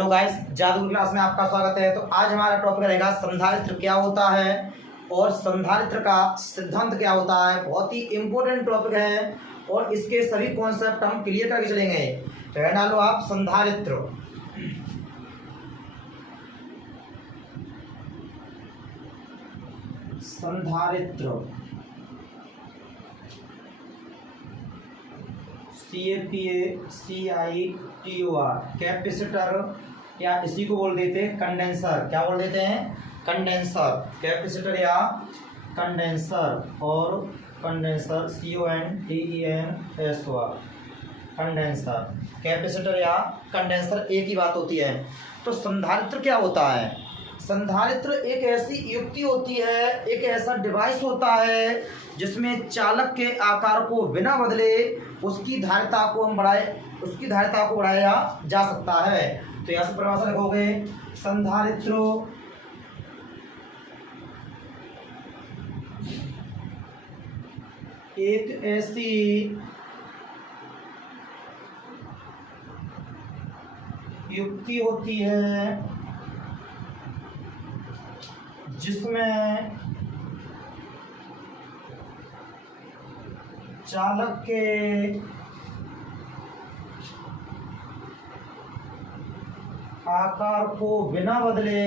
Hello guys, जादू class में आपका स्वागत है। तो आज हमारा टॉपिक रहेगा संधारित्र क्या होता है और संधारित्र का सिद्धांत क्या होता है। बहुत ही इंपॉर्टेंट टॉपिक है और इसके सभी कॉन्सेप्ट हम क्लियर करके चलेंगे। तो है डालो आप संधारित्र। संधारित्र CAPACITOR कैपेसिटर, या इसी को बोल देते हैं कंडेंसर। क्या बोल देते हैं? कंडेंसर। कैपेसिटर या कंडेंसर और कंडेंसर CONDENSR कंडेंसर। कैपेसिटर या कंडेंसर एक ही बात होती है। तो संधारित्र क्या होता है? संधारित्र एक ऐसी युक्ति होती है, एक ऐसा डिवाइस होता है जिसमें चालक के आकार को बिना बदले उसकी धारिता को बढ़ाया जा सकता है। तो यहाँ से परिभाषा लिखोगे, संधारित्र एक ऐसी युक्ति होती है जिसमें चालक के आकार को बिना बदले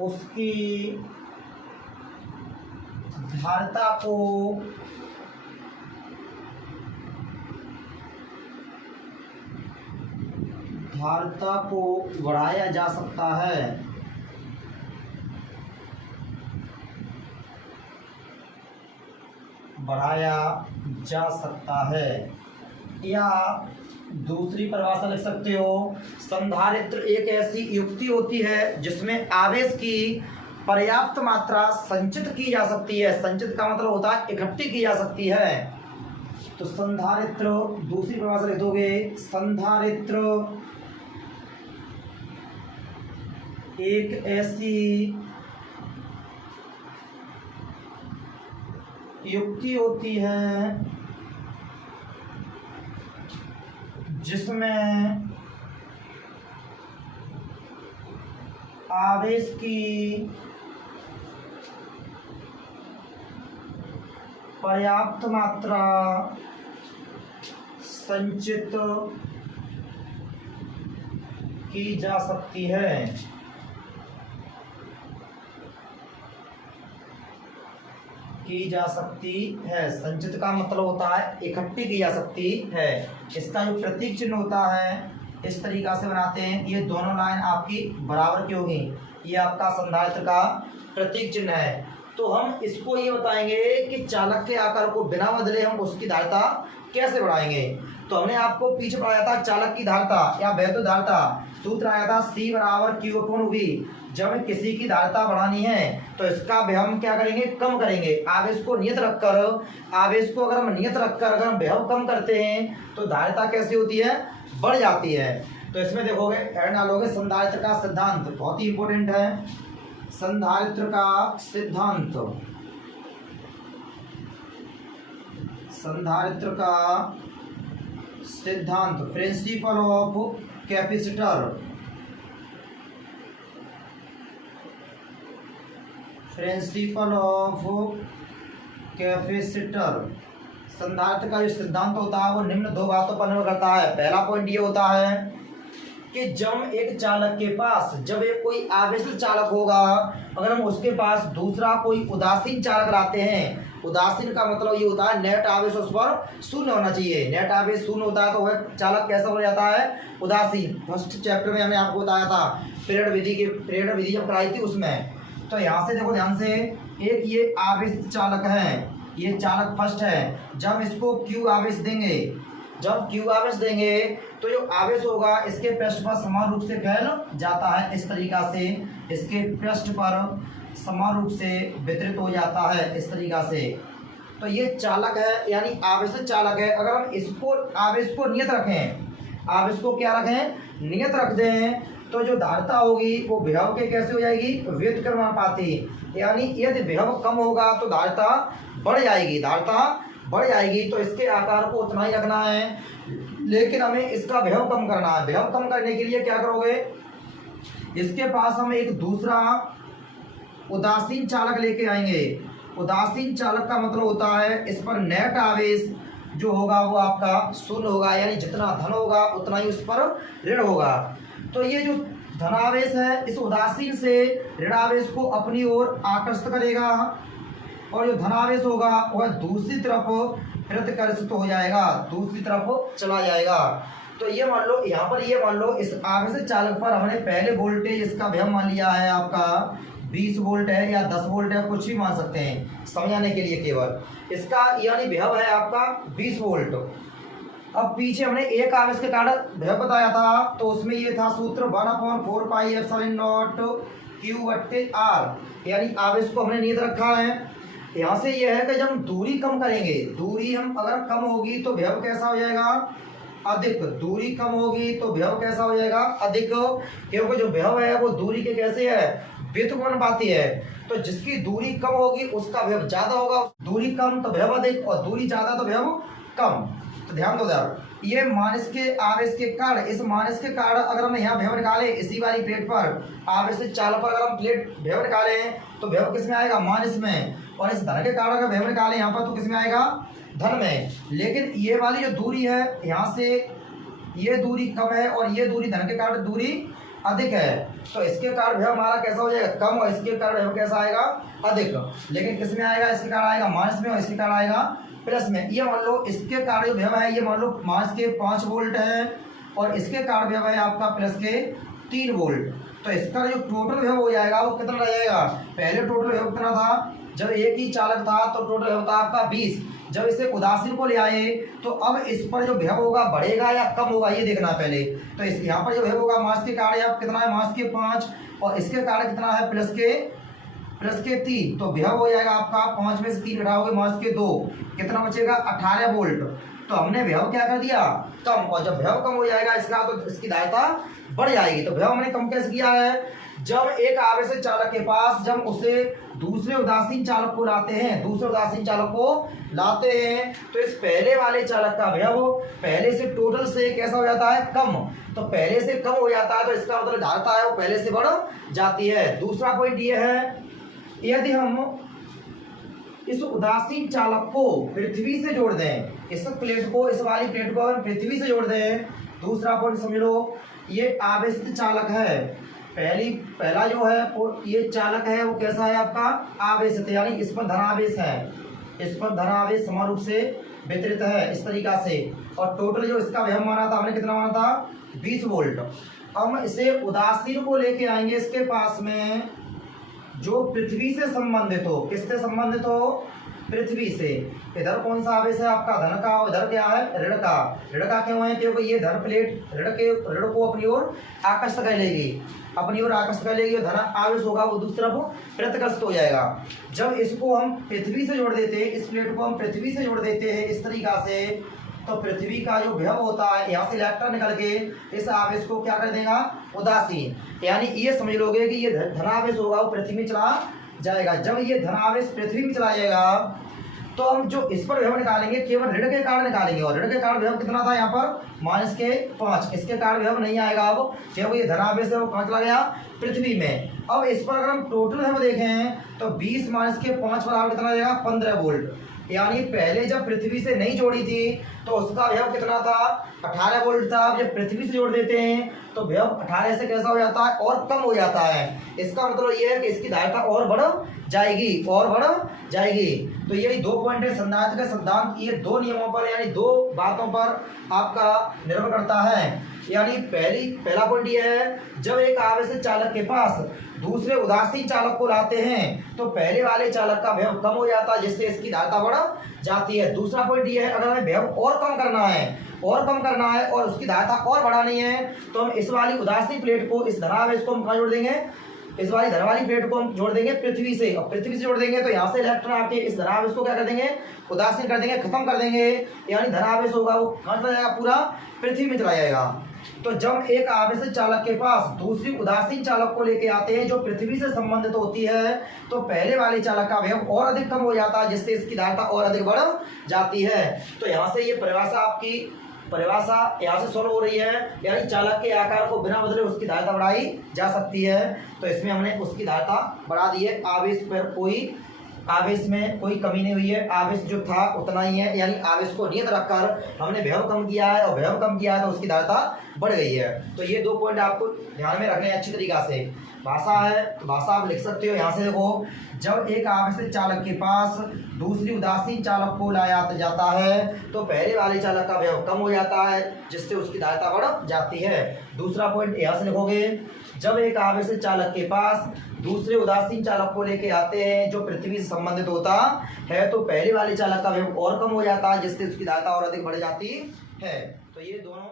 उसकी धारिता को बढ़ाया जा सकता है। या दूसरी परिभाषा लिख सकते हो, संधारित्र एक ऐसी युक्ति होती है जिसमें आवेश की पर्याप्त मात्रा संचित की जा सकती है। संचित का मतलब होता है इकट्ठी की जा सकती है। तो संधारित्र, दूसरी परिभाषा लिख दोगे, संधारित्र एक ऐसी युक्ति होती है जिसमें आवेश की पर्याप्त मात्रा संचित की जा सकती है। संचित का मतलब होता है इकट्ठी की जा सकती है। इसका जो प्रतीक चिन्ह होता है इस तरीका से बनाते हैं। ये दोनों लाइन आपकी बराबर की होगी। ये आपका संधारित्र का प्रतीक चिन्ह है। तो हम इसको ये बताएंगे कि चालक के आकार को बिना बदले हम उसकी धारिता कैसे बढ़ाएंगे। तो हमने आपको पीछे पढ़ाया था चालक की धारिता या वैद्युत धारिता। सूत्र आया था C = Q/V। जब किसी की धारिता बढ़ानी है तो इसका हम क्या करेंगे? कम करेंगे। आवेश को नियत रखकर अगर हम विभव कम करते हैं तो धारिता कैसी होती है? बढ़ जाती है। तो इसमें देखोगे ऐड डालोगे संधारित्र का सिद्धांत, बहुत ही इंपॉर्टेंट है। संधारित्र का सिद्धांत, प्रिंसिपल ऑफ कैपेसिटर। संधारित्र का जो सिद्धांत होता है वो निम्न दो बातों पर निर्भर करता है। पहला पॉइंट ये होता है कि जब एक चालक के पास, जब एक कोई आवेशित चालक होगा, अगर हम उसके पास दूसरा कोई उदासीन चालक लाते हैं। उदासीन का मतलब ये होता है नेट आवेश उस पर शून्य होना चाहिए। नेट आवेश शून्य होता है तो वह चालक कैसा हो जाता है? उदासीन। फर्स्ट चैप्टर में हमने आपको बताया था, पीरियड विधि जब कराई थी उसमें। तो यहाँ से देखो ध्यान से, एक ये आवेशित चालक है, ये चालक फर्स्ट है। जब इसको Q आवेश देंगे तो जो आवेश होगा इसके पृष्ठ पर समान रूप से फैल जाता है। इस तरीका से इसके पृष्ठ पर समान रूप से वितरित हो जाता है इस तरीका से। तो ये चालक है, यानी आवेशित चालक है। अगर हम इसको आवेश को नियत रखें, नियत रख दें तो जो धारिता होगी वो विभव के कैसे हो जाएगी? व्युत्क्रमानुपाती। यानी यदि विभव कम होगा तो धारिता बढ़ जाएगी, बढ़ जाएगी तो इसके आकार को उतना ही रखना है, लेकिन हमें इसका विभव कम करना है। विभव कम करने के लिए क्या करोगे, इसके पास हम एक दूसरा उदासीन चालक लेके आएंगे। उदासीन चालक का मतलब होता है इस पर नेट आवेश जो होगा वो आपका शून्य होगा, यानी जितना धन होगा उतना ही उस पर ऋण होगा। तो ये जो धनावेश है इस उदासीन से ऋणावेश को अपनी ओर आकर्षित करेगा, और जो धनावेश होगा वह दूसरी तरफ प्रतिकर्षित हो जाएगा, दूसरी तरफ चला जाएगा। तो ये मान लो यहाँ पर, ये मान लो इस आवेशित चालक पर हमने पहले वोल्टेज इसका विभव मान लिया है आपका 20 वोल्ट है या 10 वोल्ट है, कुछ भी मान सकते हैं समझाने के लिए केवल। इसका यानी विभव है आपका 20 वोल्ट। अब पीछे हमने एक आवेश के कारण विभव बताया था, तो उसमें ये था सूत्र 1/4 पाई एप्सिलॉन नॉट Q/R, यानी आवेश को हमने नियत रखा है। यहाँ से यह है कि जब हम दूरी कम करेंगे, दूरी हम अगर कम होगी तो विभव कैसा हो जाएगा, अधिक। दूरी कम होगी तो विभव कैसा हो जाएगा, अधिक, क्योंकि जो विभव है वो दूरी के कैसे है, व्युत्पन्नपाती है। तो जिसकी दूरी कम होगी उसका विभव ज्यादा होगा, दूरी कम तो विभव अधिक, और दूरी ज्यादा तो विभव कम। तो ध्यान दो यार, ये माइनस के आवेश के कारण, इस माइनस के कारण अगर हम यहाँ विभव निकाले इसी वाली प्लेट पर, आवेशित चालक पर अगर हम प्लेट विभव निकाले तो विभव किस में आएगा, माइनस में, और इस धन के कारण अगर विभव निकाले यहाँ पर तो किस में आएगा, धन में। लेकिन ये वाली जो दूरी है यहाँ से ये दूरी कम है और ये दूरी धन के कारण दूरी अधिक है, तो इसके कारण विभव हमारा कैसा हो जाएगा, कम, और इसके कारण विभव कैसा आएगा, अधिक। लेकिन किस में आएगा, इसके कारण आएगा माइनस में और इसके कारण आएगा प्लस में। ये मान लो इसके कारण जो विभव है ये मान लो माइनस के 5 वोल्ट है, और इसके कारण विभव है आपका प्लस के 3 वोल्ट। तो इसका जो टोटल विभव हो जाएगा वो कितना रह जाएगा, पहले टोटल विभव कितना था, जब एक ही चालक था तो टोटल विभव था आपका 20। जब इसे उदासीन को ले आए तो अब इस पर जो विभव होगा बढ़ेगा या कम होगा ये देखना पहले। तो इस यहाँ पर जो विभव होगा मास के कारण आप कितना है, मास के 5, और इसके कारण कितना है, प्लस के 3। तो विभव हो जाएगा आपका 5 में से 3 घटाओगे मास के 2, कितना बचेगा, 18 वोल्ट। तो हमने विभव क्या कर दिया, कम, और जब विभव कम हो जाएगा इसका तो इसकी धारिता बढ़ जाएगी। तो विभव हमने कम कैसे किया है, जब एक आवेशित चालक के पास जब उसे दूसरे उदासीन चालक को लाते हैं, दूसरे उदासीन चालक को लाते हैं तो इस पहले वाले चालक का विभव पहले से टोटल से कैसा हो जाता है, कम। तो पहले से कम हो जाता है तो इसका मतलब धारिता है वो पहले से बढ़ जाती है। दूसरा पॉइंट ये है, यदि हम इस उदासीन चालक को पृथ्वी से जोड़ दें, इस प्लेट को, इस वाली प्लेट को अगर पृथ्वी से जोड़ दें, दूसरा पॉइंट समझ लो, ये आवेशित चालक है, पहला जो है ये चालक है वो कैसा है आपका, आवेशित, यानी इस पर धनावेश है, इस पर धनावेश समान रूप से वितरित है इस तरीका से। और टोटल जो इसका विभव माना था हमने, कितना माना था, 20 वोल्ट। हम इसे उदासीन को लेके आएंगे इसके पास में जो पृथ्वी से संबंधित हो, किससे संबंधित हो, पृथ्वी से। इधर कौन सा आवेश है आपका, धन का, इधर क्या है, ऋण का। ऋण का क्यों है, क्योंकि ये धन प्लेट ऋण को अपनी ओर आकर्षित कर लेगी, अपनी ओर आकर्षित कर लेगी, धन आवेश होगा वो दूसरी तरफ प्रतिकर्षित हो जाएगा। जब इसको हम पृथ्वी से जोड़ देते हैं, इस प्लेट को हम पृथ्वी से जोड़ देते हैं इस तरीका से, तो पृथ्वी का जो विभव होता है यहाँ से इलेक्ट्रॉन निकल के इस आवेश को क्या कर देगा, उदासीन। यानी ये समझ लोगे कि ये धनावेश होगा वो पृथ्वी में चला जाएगा। जब ये धनावेश पृथ्वी में चला जाएगा तो हम जो इस पर विभव निकालेंगे केवल ऋण के कारण निकालेंगे, और ऋण के कारण विभव कितना था यहाँ पर, माइनस के 5। इसके कारण विभव नहीं आएगा अब, क्योंकि ये धनावेश है वो कहाँ चला गया, पृथ्वी में। अब इस पर अगर हम टोटल विभव देखें तो 20 माइनस के 5 बराबर कितना आ जाएगा, 15 वोल्ट। यानी पहले जब पृथ्वी से नहीं जोड़ी थी तो उसका विभव कितना था, 18 वोल्ट था। अब जब पृथ्वी से जोड़ देते हैं तो विभव 18 से कैसा हो जाता है, और कम हो जाता है। इसका मतलब ये है कि इसकी धारिता और बढ़ जाएगी, और बढ़ जाएगी। तो यही 2 पॉइंट है संधारित्र का सिद्धांत, ये 2 नियमों पर यानी 2 बातों पर आपका निर्भर करता है। यानी पहला पॉइंट ये है, जब एक आवेशित चालक के पास दूसरे उदासीन चालक को लाते हैं तो पहले वाले चालक का विभव कम हो जाता है, जिससे इसकी धारिता बढ़ जाती है। दूसरा पॉइंट ये है, अगर हमें विभव और कम करना है और उसकी धारिता और बढ़ानी है तो हम इस वाली उदासीन प्लेट को, इस धनावेश को हम कहाँ जोड़ देंगे, इस वाली धन वाली प्लेट को हम जोड़ देंगे पृथ्वी से। और पृथ्वी से जोड़ देंगे तो यहाँ से इलेक्ट्रॉन आके इस धनावेश को क्या कर देंगे, उदासीन कर देंगे, खत्म कर देंगे। यानी धनावेश होगा वो कहाँ चला जाएगा, पूरा पृथ्वी में चला जाएगा। तो जब एक आवेशित चालक के पास दूसरी उदासीन चालक को लेके आते हैं जो पृथ्वी से संबंधित होती है, तो पहले वाले चालक का वेग और अधिक कम हो जाता है, जिससे इसकी धारिता और अधिक बढ़ जाती है। तो यहाँ से ये परिभाषा यहाँ से सोल्व हो रही है, यानी चालक के आकार को बिना बदले उसकी धारिता बढ़ाई जा सकती है। तो इसमें हमने उसकी धारिता बढ़ा दी है, आवेश में कोई कमी नहीं हुई है, आवेश जो था उतना ही है, यानी आवेश को नियत रखकर हमने विभव कम किया है, और विभव कम किया है तो उसकी धारिता बढ़ गई है। तो ये 2 पॉइंट आपको ध्यान में रखने हैं अच्छी तरीका से। भाषा है तो भाषा आप लिख सकते हो, यहाँ से देखो, जब एक आवेशित चालक के पास दूसरी उदासीन चालक को लाया जाता है तो पहले वाले चालक का विभव कम हो जाता है, जिससे उसकी धारिता बढ़ जाती है। दूसरा पॉइंट यहाँ से लिखोगे, जब एक आवेशित चालक के पास दूसरे उदासीन चालक को लेके आते हैं जो पृथ्वी से संबंधित होता है, तो पहले वाले चालक का विभव और कम हो जाता है, जिससे उसकी धारिता और अधिक बढ़ जाती है। तो ये दोनों